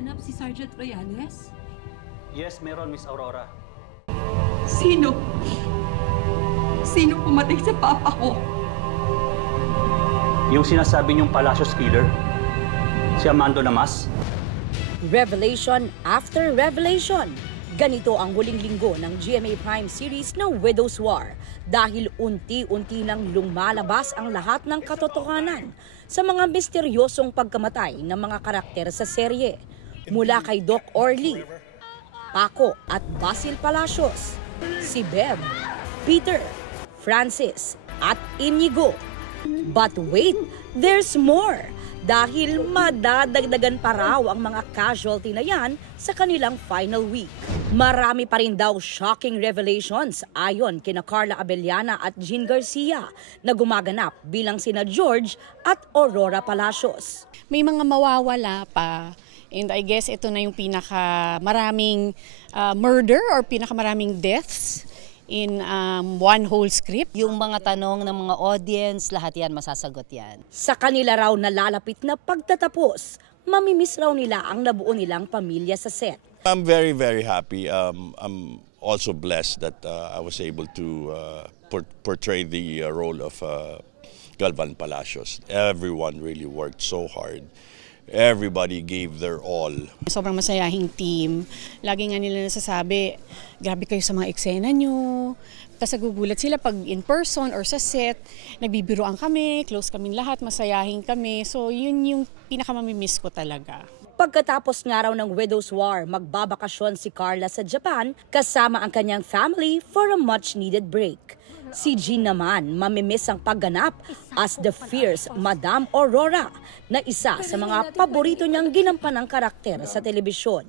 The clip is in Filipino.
Hanap si Sergeant Royales? Yes, meron, Miss Aurora. Sino? Sino pumatay sa papa ko? Yung sinasabi niyong Palacios Killer, si Amando Lamas. Revelation after revelation. Ganito ang huling linggo ng GMA Prime series na Widow's War dahil unti-unti nang lumalabas ang lahat ng katotohanan sa mga misteryosong pagkamatay ng mga karakter sa serye. Mula kay Doc Orly, Paco at Basil Palacios, si Bev, Peter, Francis at Inigo. But wait, there's more! Dahil madadagdagan pa raw ang mga casualty na yan sa kanilang final week. Marami pa rin daw shocking revelations ayon kina Carla Abellana at Jean Garcia na gumaganap bilang sina George at Aurora Palacios. May mga mawawala pa. And I guess ito na yung pinakamaraming murder or pinakamaraming deaths in one whole script. Yung mga tanong ng mga audience, lahat yan masasagot yan. Sa kanila raw nalalapit na pagtatapos, mamimiss raw nila ang nabuo nilang pamilya sa set. I'm very, very happy. I'm also blessed that I was able to portray the role of Galvan Palacios. Everyone really worked so hard. Everybody gave their all. Sobrang masayahing team. Lagi nga nila nasasabi, grabe kayo sa mga eksena nyo. Tapos nagugulat sila pag in person or sa set, nagbibiroan kami, close kami lahat, masayahing kami. So yun yung pinakamamimiss ko talaga. Pagkatapos nga raw ng Widow's War, magbabakasyon si Carla sa Japan kasama ang kanyang family for a much-needed break. Si Jean naman mamimiss ang pagganap as the fierce Madam Aurora na isa sa mga paborito niyang ginampanang karakter sa telebisyon.